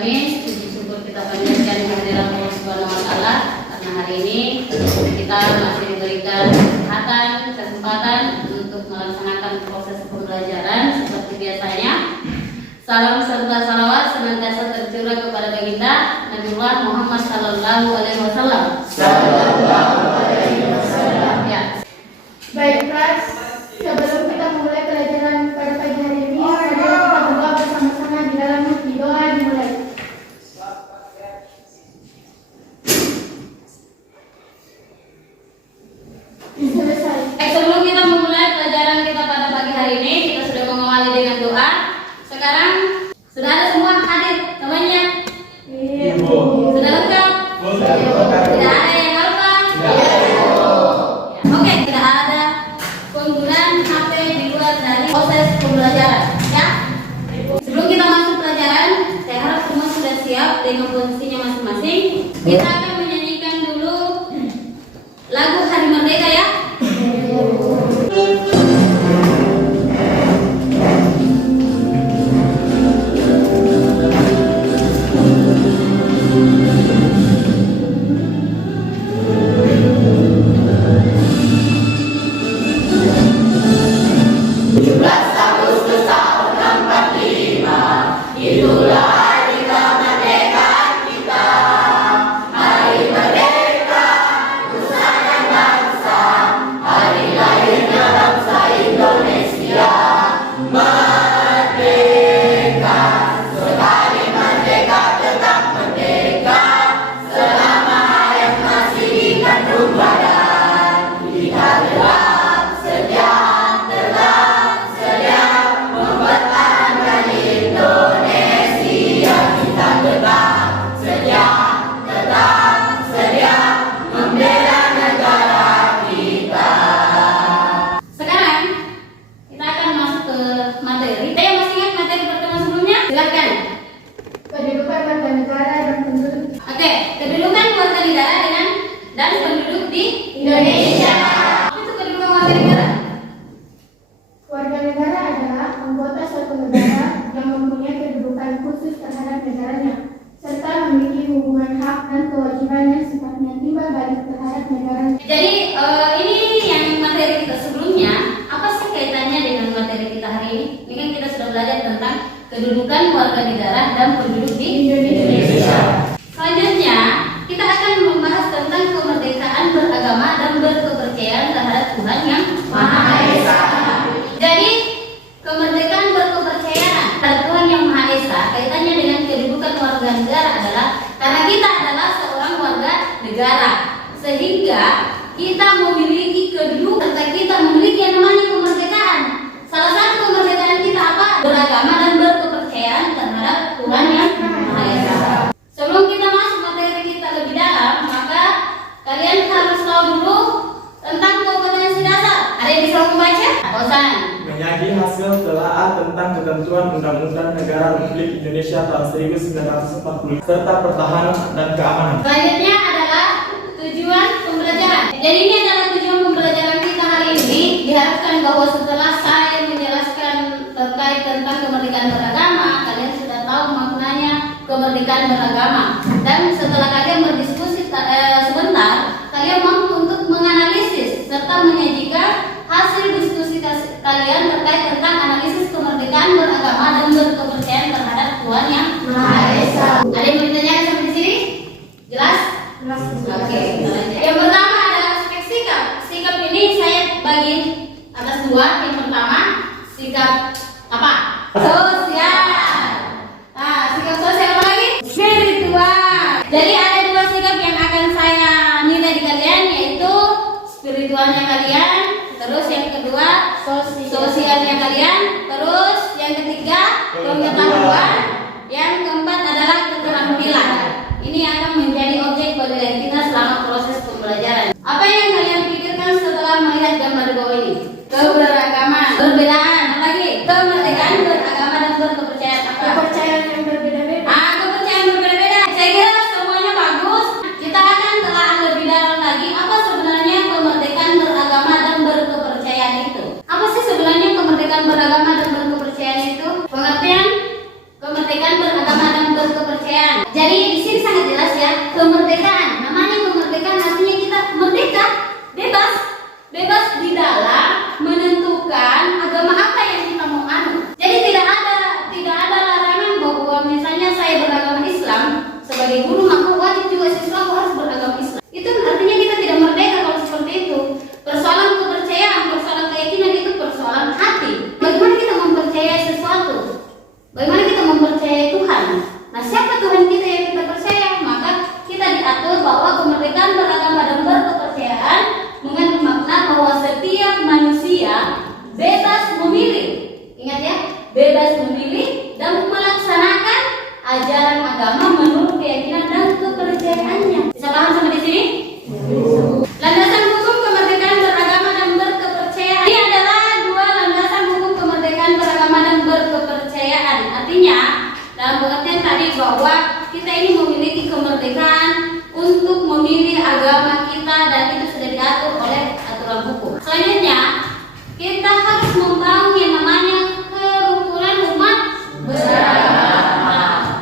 Kamis, puji syukur kita panjatkan kehadiran Allah Subhanahu wa Ta'ala karena hari ini kita masih diberikan kesempatan untuk melaksanakan proses pembelajaran seperti biasanya. Salam serta salawat senantiasa tercurah kepada baginda Nabiullah Muhammad Sallallahu Alaihi Wasallam. Ya. Baik, kelas. Sebelum kita mulai pelajaran pada pagi hari ini, mari kita berdoa bersama-sama di dalam hati. Doa dimulai. Selesai. Sebelum kita memulai pelajaran kita pada pagi hari ini, kita sudah mengawali dengan doa. Sekarang sudah ada semua hadir namanya? Ibu. Sudah lengkap? Tidak ada yang lupa? Oke, tidak ada penggunaan HP di luar dari proses pembelajaran, ya. Sebelum kita masuk pelajaran, saya harap semua sudah siap dengan posisinya masing-masing. Kita akan menyanyikan dulu lagu Hari Merdeka, ya. Kedudukan warga negara dan penduduk di Indonesia. Selanjutnya, kita akan membahas tentang kemerdekaan beragama dan berkepercayaan terhadap Tuhan yang Maha Esa. Jadi, kemerdekaan berkepercayaan terhadap Tuhan yang Maha Esa kaitannya dengan kedudukan warga negara adalah karena kita adalah seorang warga negara, sehingga kita memiliki kedudukan serta kita memiliki yang namanya kemerdekaan. Salah satu kemerdekaan kita apa? Beragama dan berkepercayaan terhadap Tuhan yang Maha Esa. Sebelum kita masuk materi kita lebih dalam, maka kalian harus tahu dulu tentang kompetensi dasar. Ada yang bisa membaca? Bosan. Menjadi hasil telaah tentang ketentuan Undang-Undang Negara Republik Indonesia tahun 1940 serta pertahanan dan keamanan. Selanjutnya adalah tujuan pembelajaran. Jadi ini adalah tujuan pembelajaran kita hari ini. Diharapkan bahwa setelah saya menjelaskan terkait tentang kemerdekaan beragama, kalian sudah tahu maknanya kemerdekaan beragama. Dan setelah kalian berdiskusi sebentar, kalian mampu untuk menganalisis serta menyajikan hasil diskusi kalian terkait tentang analisis kemerdekaan beragama dan berkepercayaan terhadap Tuhan yang Maha Esa. Ada yang mau ditanyakan sampai di sini? Jelas? Jelas. Oke. Yang pertama adalah aspek sikap. Sikap ini saya bagi atas dua. Yang pertama, sikap apa? Sosial. Nah, sikap sosial apa lagi? Spiritual. Jadi ada dua sikap yang akan saya nilai di kalian, yaitu spiritualnya kalian, terus yang kedua sosialnya kalian, terus yang ketiga pengetahuan, yang keempat adalah keterampilan. Ini akan menjadi objek penilaian kita selama proses pembelajaran. Apa yang kalian pikirkan setelah melihat gambar di bawah ini? Keberagaman, perbedaan, apa lagi? Kemerdekaan beragama dan berkepercayaan apa? Kepercayaan yang berbeda-beda. Kepercayaan berbeda-beda. Saya kira semuanya bagus. Kita akan telah lebih dalam lagi apa sebenarnya kemerdekaan beragama dan berkepercayaan itu. Apa sih sebenarnya kemerdekaan beragama dan berkepercayaan itu? Pengertian kemerdekaan beragama dan berkepercayaan sebagai guru maka wajib juga siswa harus beragama Islam. Itu artinya kita tidak merdeka kalau seperti itu. Persoalan kepercayaan, persoalan keyakinan itu persoalan hati. Bagaimana kita mempercayai sesuatu? Bagaimana kita mempercayai Tuhan? Nah, siapa Tuhan kita yang kita percaya? Maka kita diatur bahwa kemerdekaan beragama dan berkepercayaan mengandung makna bahwa setiap manusia bebas memilih. Ingat ya, bebas memilih dan melaksanakan ajaran agama menurut keyakinan dan kepercayaannya. Bisa paham sampai di sini? Landasan hukum kemerdekaan beragama dan berkepercayaan. Ini adalah dua landasan hukum kemerdekaan beragama dan berkepercayaan. Artinya, dalam pengertian tadi bahwa kita ini memiliki kemerdekaan untuk memilih agama kita dan itu sudah diatur oleh aturan hukum. Selanjutnya, kita harus membangun yang namanya kerukunan umat beragama.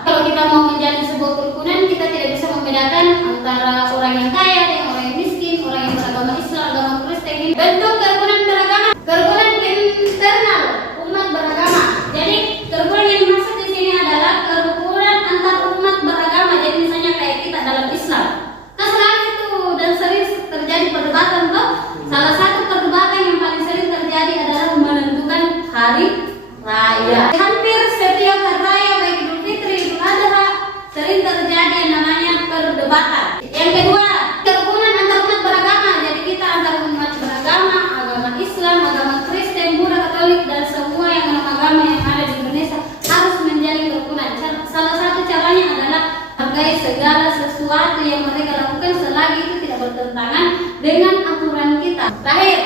Kalau kita mau menjalin sebuah kerukunan, kita tidak bisa membedakan antara orang yang kaya dengan orang yang miskin, orang yang beragama Islam, agama Kristen. Bentuk kerukunan beragama, kerukunan internal umat beragama. Jadi kerukunan yang dimaksud di sini adalah kerukunan antar umat beragama. Jadi misalnya kayak kita dalam Islam, kan selalu itu dan sering terjadi perdebatan toh. Salah satu perdebatan yang paling sering terjadi adalah menentukan hari raya. Hampir setiap hari raya baik Idul Fitri, Idul Adha sering terjadi yang namanya perdebatan. Yang kedua, kerukunan antar umat beragama. Jadi kita antar umat beragama, agama Islam, agama Kristen, Buddha, Katolik dan semua yang agama yang ada di Indonesia harus menjalin kerukunan. Salah satu caranya adalah menghargai segala sesuatu yang mereka lakukan selagi itu tidak bertentangan dengan aturan kita. Terakhir,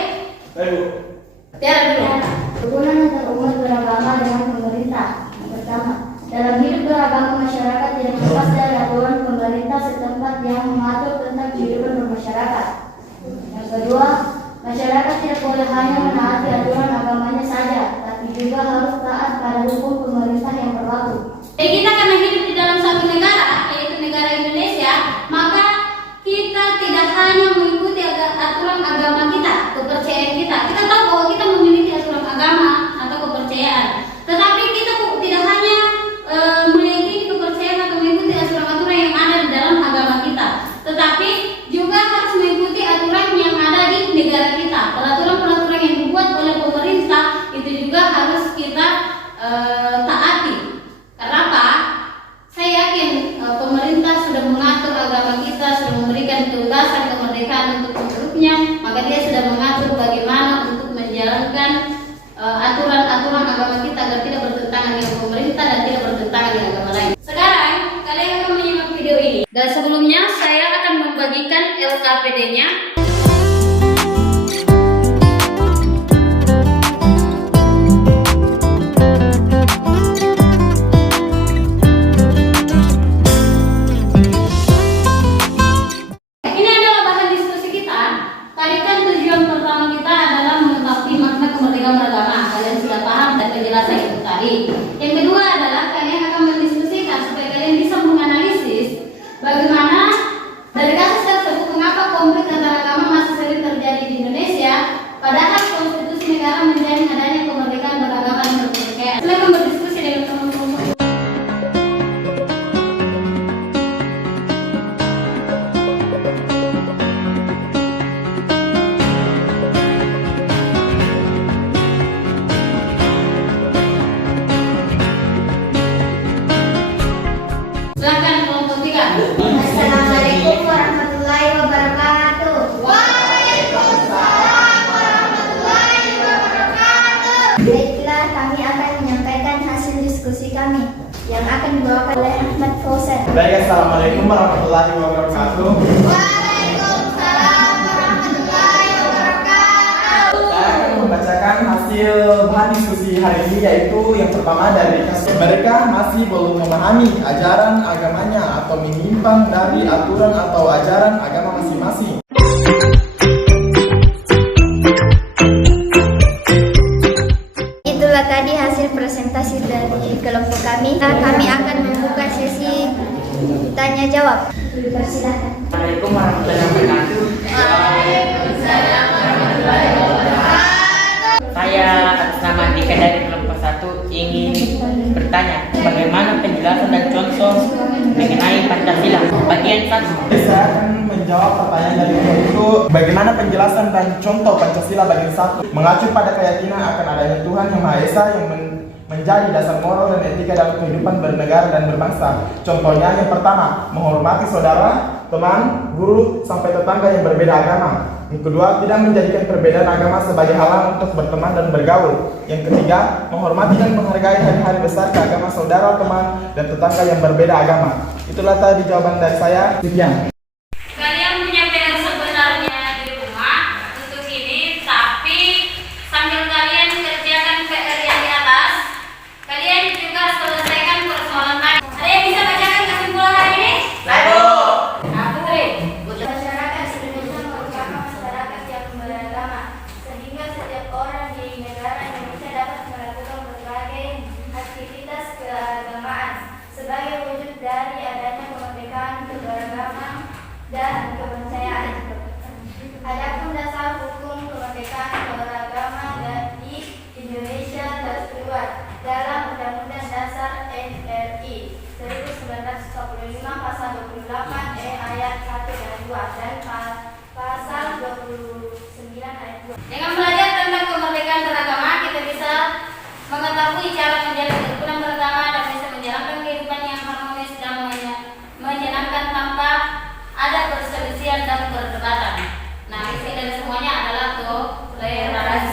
Tiara dulu. Kerukunan antar umat beragama dengan pemerintah. Yang pertama, dalam hidup beragama masyarakat tidak lepas dari aturan pemerintah setempat yang mengatur tentang kehidupan bermasyarakat. Yang kedua, masyarakat tidak boleh hanya menaati aturan agamanya saja, tapi juga harus taat pada hukum pemerintah yang berlaku. Jadi kita karena hidup di dalam satu negara, yaitu negara Indonesia, maka kita tidak hanya mengikuti aturan agama kita, kepercayaan kita. Kita tahu bahwa kita memiliki aturan agama atau kepercayaan, tetapi kita tidak hanya memiliki kepercayaan atau mengikuti aturan-aturan yang ada di dalam agama kita, tetapi juga harus mengikuti aturan yang ada di negara kita. Peraturan-peraturan yang dibuat oleh pemerintah itu juga harus kita taati. Karena apa? Saya yakin pemerintah sudah mengatur agama kita, sudah memberikan kebebasan kemerdekaan untuk menurutnya, maka dia sudah mengatur bagaimana untuk menjalankan aturan-aturan agama kita agar tidak bertentangan dengan pemerintah dan tidak bertentangan dengan agama lain. Sekarang kalian akan menyimak video ini. Dan sebelumnya saya akan membagikan LKPD-nya. Yang kedua adalah kalian akan mendiskusikan supaya kalian bisa menganalisis bagaimana dari kasus tersebut mengapa konflik antara agama masih sering terjadi di Indonesia, padahal konstitusi negara menjamin adanya kemerdekaan beragama dan berkepercayaan. Silakan berdiskusi dengan teman-teman. Silakan kelompok 3. Assalamualaikum warahmatullahi wabarakatuh. Waalaikumsalam warahmatullahi wabarakatuh. Baiklah, kami akan menyampaikan hasil diskusi kami yang akan dibawakan oleh Ahmad Fauzan. Baik, assalamualaikum warahmatullahi wabarakatuh. Waalaikumsalam warahmatullahi wabarakatuh. Saya akan membacakan hasil bahan diskusi hari ini, yaitu yang pertama dari kasus mereka masih belum memahami ajaran agamanya atau menyimpang dari aturan atau ajaran agama masing-masing. Itulah tadi hasil presentasi dari kelompok kami. Kami akan membuka sesi tanya jawab. Persilakan. Assalamualaikum warahmatullahi wabarakatuh. Waalaikumsalam warahmatullahi wabarakatuh. Saya atas nama Dika dari kelompok 1 ingin bertanya bagaimana penjelasan dan contoh mengenai Pancasila. Bagian 1. Saya akan menjawab pertanyaan dari itu. Bagaimana penjelasan dan contoh Pancasila bagian 1? Mengacu pada keyakinan akan adanya Tuhan Yang Maha Esa yang menjadi dasar moral dan etika dalam kehidupan bernegara dan berbangsa. Contohnya yang pertama, menghormati saudara, teman, guru, sampai tetangga yang berbeda agama. Yang kedua, tidak menjadikan perbedaan agama sebagai halang untuk berteman dan bergaul. Yang ketiga, menghormati dan menghargai hari-hari besar keagamaan saudara, teman, dan tetangga yang berbeda agama. Itulah tadi jawaban dari saya. Sekian. Kalian punya PR sebenarnya di rumah untuk ini, tapi sambil kalian kerjakan PR yang di atas, kalian juga selesaikan persoalan tadi. Ada yang bisa bacakan kesimpulan hari ini? Ayo. Nah, Putri. Masyarakat Indonesia merupakan masyarakat yang beragama, sehingga setiap orang di negara Indonesia dapat melakukan berbagai aktivitas keagamaan sebagai wujud dari adanya kemerdekaan keberagaman dan kepercayaan. Adapun dasar hukum kemerdekaan keberagaman di Indonesia tertuang dalam Undang-Undang Dasar NRI 1945 pasal 28 ayat 1 dan 2 dan pasal 29 ayat 2. Dengan belajar tentang kemerdekaan beragama, kita bisa mengetahui cara menjalin kehidupan beragama dan bisa menjalankan kehidupan yang harmonis dan menyenangkan tanpa ada perselisihan dan perdebatan. Nah, isi dari semuanya adalah toleransi.